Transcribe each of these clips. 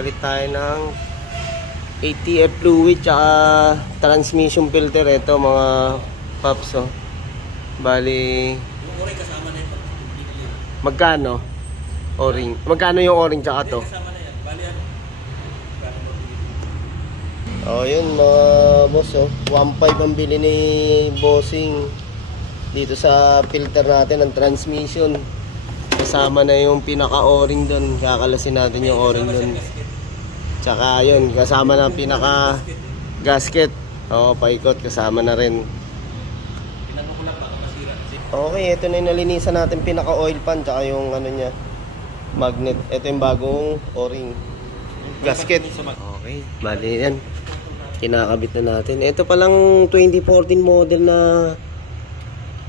Papalit tayo ng ATF fluid tsaka transmission filter. Ito mga paps, oh. Bali, O-ring kasama na ito. magkano? O-ring. Magkano yung o-ring tsaka to? Kasama na yan. Bali ano? Oh, yun mga boss, oh. 1.5 ang bili ni Bossing dito sa filter natin ng transmission. Kasama na yung pinaka o-ring doon. Kakalasin natin yung o-ring doon. Tsaka yun, kasama na pinaka gasket. Oo, paikot, kasama na rin. Okay, ito na yung nalinisan natin pinaka oil pan. Tsaka yung ano niya, magnet. Ito yung bagong o-ring gasket. Okay, bali yan, kinakabit na natin. Ito palang 2014 model na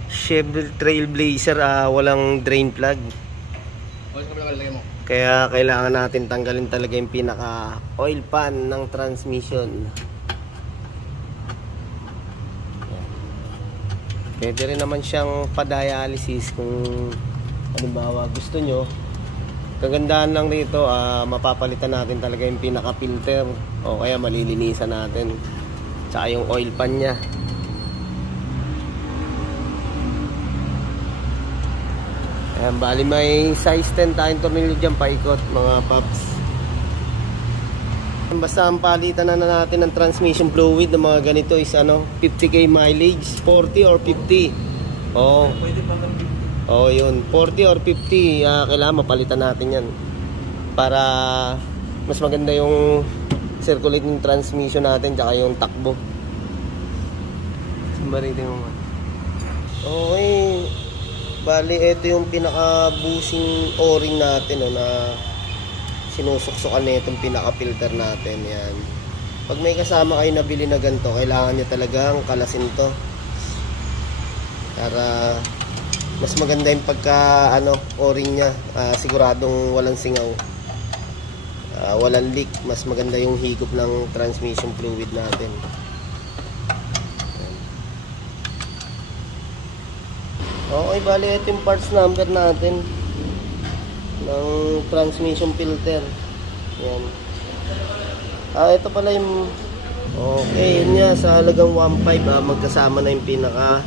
Chevrolet Trailblazer, walang drain plug. Kaya kailangan natin tanggalin talaga yung pinaka oil pan ng transmission. Pwede rin naman siyang pa-dialysis kung halimbawa gusto nyo. Kagandahan lang dito, mapapalitan natin talaga yung pinaka filter o kaya malilinisan natin. Tsaka yung oil pan nya. Ayan, bali may size 10 tayong tornilyo dyan, paikot mga paps. Basta ang palitan na natin ng transmission fluid ng mga ganito is 50k mileage, 40 or 50. Oo. Pwede pa ng 50. Oo, yun. 40 or 50, kailangan mapalitan natin yan. Para mas maganda yung circulating transmission natin, tsaka yung takbo. Sumaritin mo man. Okay. Bali, ito yung pinaka-bushing o-ring natin, na sinusuksukan na itong pinaka-filter natin. Yan. Pag may kasama kayo nabili na ganito, kailangan nyo talagang kalasin to. Para mas maganda yung pagka o-ring nya. Siguradong walang singaw. Walang leak. Mas maganda yung higop ng transmission fluid natin. Okay, bali ito yung parts number natin ng transmission filter. Yan. Ito pala yung okay, yun nga, sa halagang 1.5 magkasama na yung pinaka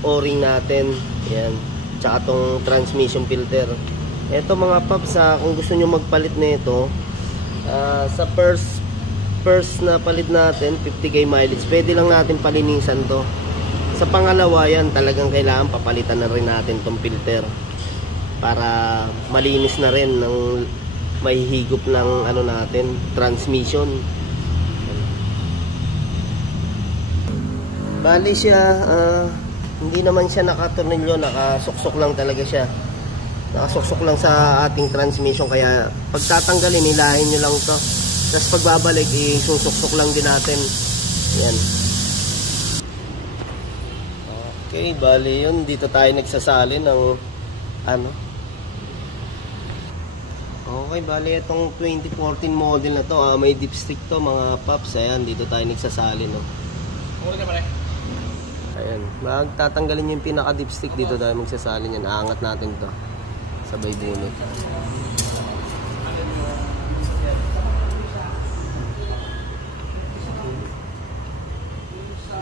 o-ring natin. Yan. Tsaka tong transmission filter. Ito mga paps, kung gusto nyo magpalit na ito, sa first na palit natin 50k mileage, pwede lang natin palinisan to. Sa pangalawa yan, talagang kailangan papalitan na rin natin tong filter para malinis na rin ng mahihigop ng natin, transmission. Bali siya, hindi naman siya nakatornilyo, nakasuksok lang talaga siya. Nakasuksok lang sa ating transmission, kaya pagtatanggalin, hilahin nyo lang to. Tapos pagbabalik, isusuksok lang din natin. Yan. Okay, bali yun, dito tayo nagsasali ng Okay, bali itong 2014 model na to, may dipstick to mga paps. Ayan, dito tayo nagsasali, no. Ayan, magtatanggalin yung pinaka dipstick, dito tayo magsasali niyan. Aangat natin to sabay bunot.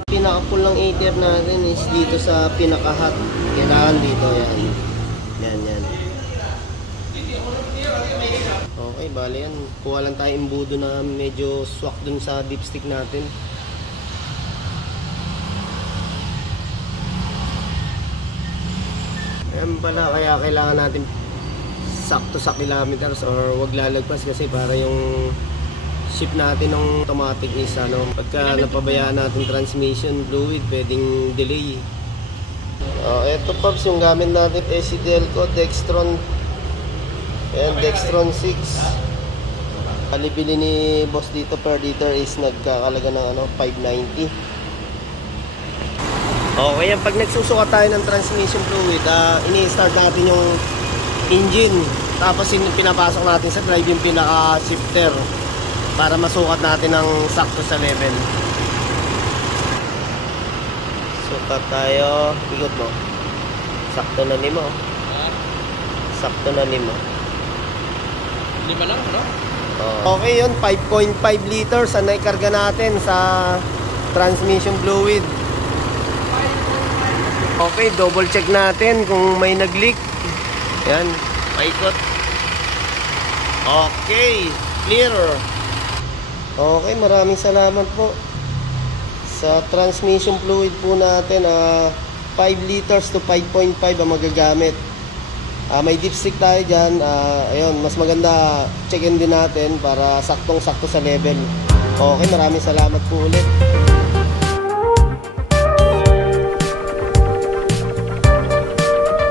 Pinaka-pull ng ATF natin is dito sa pinaka-hot. Kailangan dito, yan. Yan. Okay, bali yan. Kuha lang tayo imbudo na medyo swak dun sa dipstick natin. Ayan pala, kaya kailangan natin sakto sa kilometers or wag lalagpas, kasi para yung ship natin ng automatic is pagka napabayaan natin transmission fluid, pwedeng delay. Ito paps, yung gamit natin SCDL ko, Dextron. Ayan, Dextron 6. Kalibili ni boss dito per liter is nagkakalaga ng 590. Okay, yan, pag nagsusukat tayo ng transmission fluid, ini-start natin yung engine, tapos pinapasok natin sa drive yung pinaka shifter para masukat natin ng sakto sa level. Sukat tayo, ikot mo. Sakto na 5. Sakto na 5. 5 lang, no? Okay yun, 5.5 liters ang naikarga natin sa transmission fluid. Okay, double check natin kung may nag-leak. Yan, paikot. Okay, clear. Okay, maraming salamat po sa transmission fluid po natin. 5 liters to 5.5 ang magagamit. May dipstick tayo dyan. Ayun, mas maganda check-in din natin para saktong-sakto sa level. Okay, maraming salamat po ulit.